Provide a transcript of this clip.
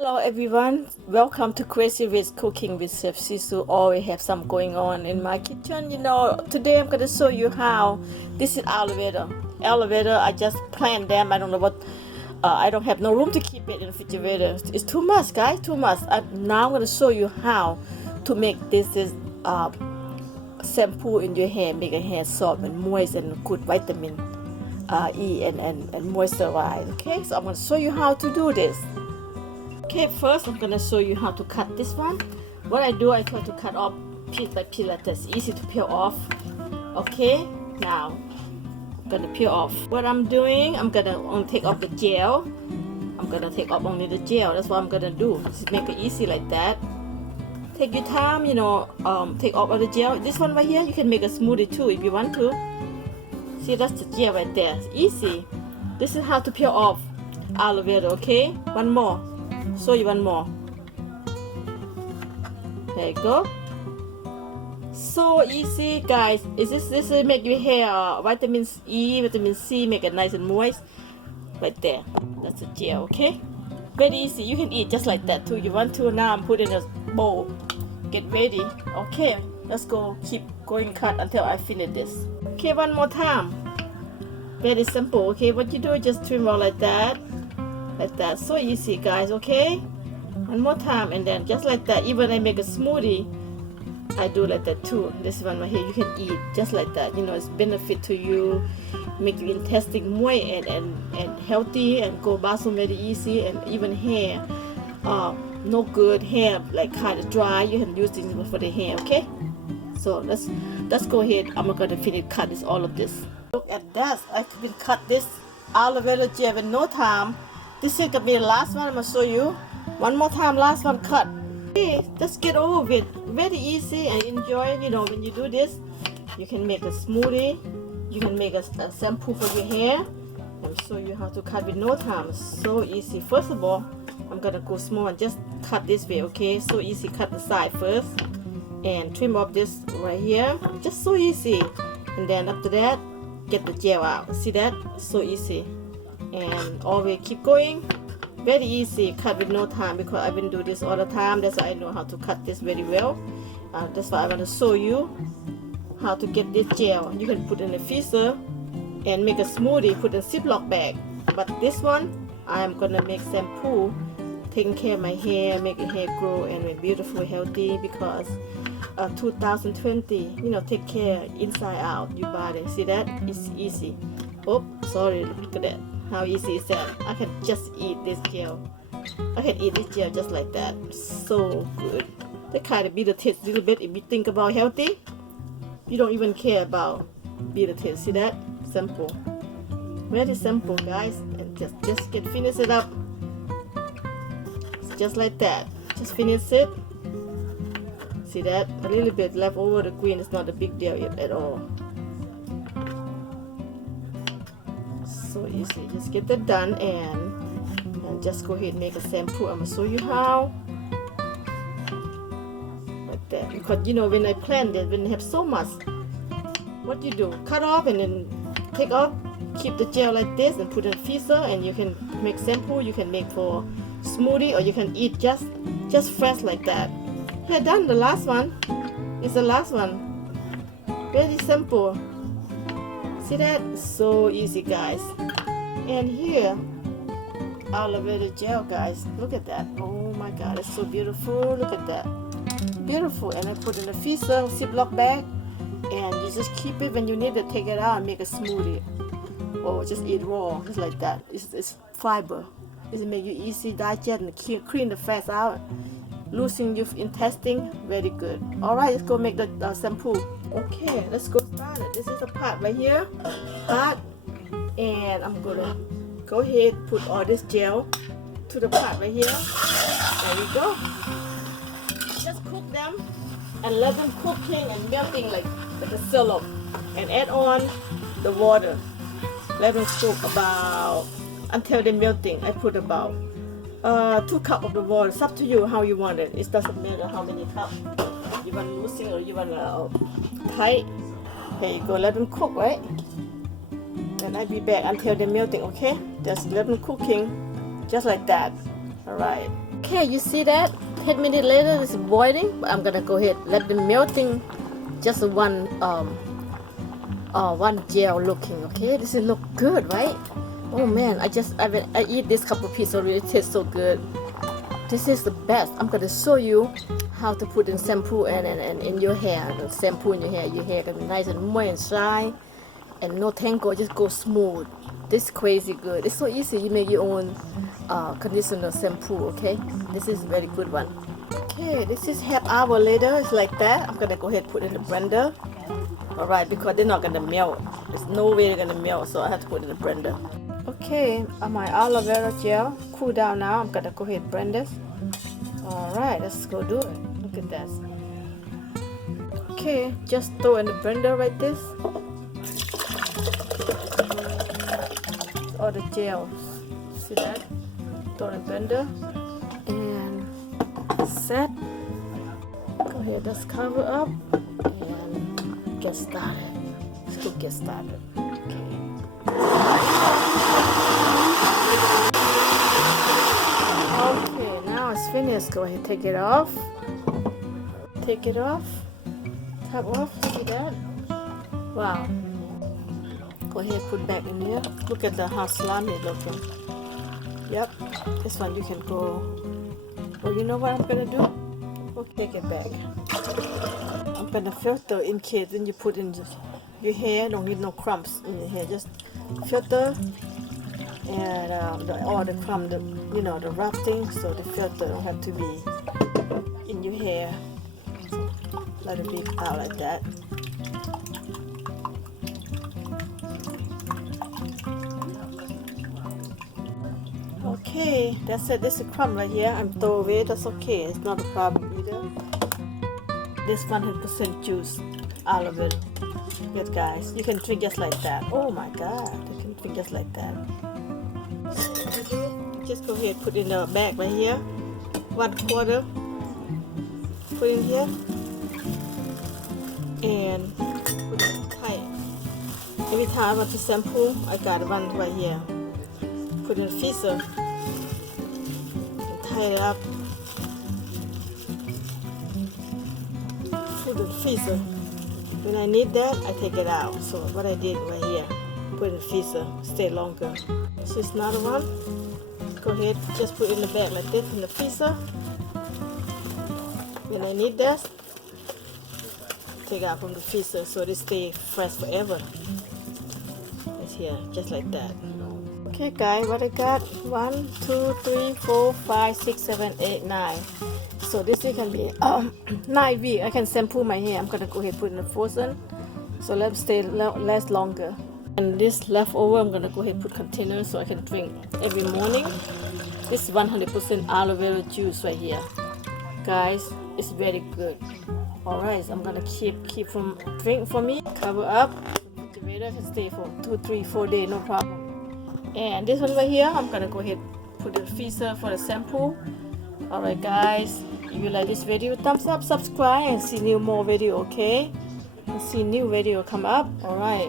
Hello everyone, welcome to Crazy Rich Cooking with Chef Sisu. Always have some going on in my kitchen. Today I'm gonna show you how this is aloe vera. Aloe vera, I just plant them. I don't know what. I don't have no room to keep it in the refrigerator. It's too much, guys. Too much. Now I'm gonna show you how to make this shampoo in your hair, make your hair soft and moist and good vitamin E and moisturize. Okay, so I'm gonna show you how to do this. Okay, first I'm gonna show you how to cut this one. What I do, I try to cut off piece by piece like this. Easy to peel off. Okay, now I'm gonna peel off. What I'm doing, I'm gonna only take off the gel. I'm gonna take off only the gel. That's what I'm gonna do. Just make it easy like that. Take your time, take off all the gel. This one right here, you can make a smoothie too if you want to. See, that's the gel right there. It's easy. This is how to peel off aloe vera. Okay, one more. Show you one more. There you go. So easy, guys. This will make your hair vitamin E, vitamin C, make it nice and moist. Right there. That's the gel. Okay. Very easy. You can eat just like that too. You want to? Now I'm putting a bowl. Get ready. Okay. Let's go. Keep going cut until I finish this. Okay. One more time. Very simple. Okay. What you do? Just trim out like that. Like that. So easy, guys. Okay, one more time, and then just like that. Even I make a smoothie, I do like that too. This one right here, you can eat just like that. It's benefit to you, make your intestine moist and healthy, and go bathroom very easy. And even hair, no good hair like kind of dry, you can use this for the hair. Okay, so let's go ahead. I'm gonna finish cut this all of this. Look at that. I can cut this aloe vera gel in no time. This is gonna be the last one. I'm gonna show you one more time. Last one cut. Okay, just get over with. Very easy and enjoy. When you do this, you can make a smoothie. You can make a shampoo for your hair. I'm show you how to cut with no time. So easy. First of all, I'm gonna go small and just cut this way. Okay, so easy. Cut the side first and trim off this right here. Just so easy. And then after that, get the gel out. See that? So easy. And always keep going. Very easy. Cut with no time because I've been doing this all the time. That's why I know how to cut this very well. That's why I'm gonna show you how to get this gel. You can put in the freezer and make a smoothie. Put in a Ziploc bag. But this one, I'm gonna make shampoo, taking care of my hair, make your hair grow and be beautiful, healthy. Because 2020, take care inside out your body. See that? It's easy. Oh, sorry. Look at that. How easy is that? I can just eat this gel. I can eat this gel just like that. So good. They kind of bitter taste a little bit. If you think about healthy, you don't even care about bitter taste. See that? Simple. Very simple, guys. And just get finish it up. It's just like that. Just finish it. See that? A little bit left over the green. It's not a big deal at all. So easy. Just get that done and just go ahead and make a shampoo. I'm gonna show you how. Like that. Because when I plant it, when I have so much, what you do? Cut off and then take off. Keep the gel like this and put it in the freezer, and you can make shampoo. You can make for smoothie, or you can eat just fresh like that. Okay, done. The last one is the last one. Very simple. See that? So easy, guys. And here, aloe vera gel, guys. Look at that. Oh my God, it's so beautiful. Look at that. Beautiful. And I put in a freezer, Ziploc bag, and you just keep it. When you need to take it out and make a smoothie, or just eat raw, just like that. It's fiber. It make you easy digest and clean the fats out. Losing your intestine, very good. All right, let's go make the shampoo. Okay, let's go start it. This is a pot right here, and I'm gonna go ahead put all this gel to the pot right here. There we go. Just cook them and let them cooking and melting like the syrup, and add on the water. Let them cook about until they're melting. I put about 2 cups of the water. It's up to you how you want it. It doesn't matter how many cups. You want loosing or you want tight. Here you go. Let them cook, right? And I'll be back until they're melting. Okay? Just let them cooking, just like that. All right. Okay, you see that? 10 minutes later, it's boiling. But I'm gonna go ahead let them melting. Just one gel looking. Okay, this is look good, right? Oh man, I eat this couple piece already. It tastes so good. This is the best. I'm gonna show you how to put in shampoo and in your hair. The shampoo in your hair. Your hair gonna be nice and moist and shine, and no tangle. Just go smooth. This is crazy good. It's so easy. You make your own conditioner shampoo. Okay, this is very good one. Okay, this is half hour later. It's like that. I'm gonna go ahead and put in the blender. Alright, because they're not gonna melt. There's no way they're gonna melt, so I have to put it in the blender. Okay, my aloe vera gel cool down now. I'm gonna go ahead and blend this. Alright, let's go do it. Look at this. Okay, just throw in the blender like this. All the gel. See that? Throw in the blender. And set. Go ahead, just cover up. And get started. Let's go get started. Okay, now it's finished. Go ahead, take it off. Take it off. Top off. See that? Wow. Go ahead, put back in here. Look at how slimy it's looking. Yep. This one you can go. Oh, you know what I'm gonna do? Okay, take it back. I'm gonna filter in case then you put in your hair. Don't need no crumbs in your hair. Just filter and all the crumb, the rough things. So the filter don't have to be in your hair. So let it be out like that. Okay, that's it. This is a crumb right here. I'm throw away. That's okay. It's not a problem either. This 100% juice, all of it. Good guys, you can drink just like that. Oh my God, you can drink just like that. Just go ahead, put in the bag right here. 1/4. Put in here and put it tight. Every time I want to shampoo, I got one right here. Put in the freezer and tie it up. Put in the freezer. When I need that, I take it out. So what I did right here, put in the freezer, stay longer. So it's another one. Go ahead, just put it in the bag like this in the freezer. When I need that, take out from the freezer so they stay fresh forever. It's here, just like that. Okay guys, what I got? 1, 2, 3, 4, 5, 6, 7, 8, 9. So this is can be 9 weeks. I can shampoo my hair. I'm gonna go ahead and put it in the frozen, so let it stay last longer. And this leftover, I'm gonna go ahead and put container so I can drink every morning. This is 100% aloe vera juice right here, guys. It's very good. All right, so I'm gonna keep from drink for me. Cover up. Refrigerator can stay for 2, 3, 4 days, no problem. And this one right here, I'm gonna go ahead and put in the freezer for the shampoo. All right, guys. If you like this video, thumbs up, subscribe, and see more video, okay? And see new video come up. All right.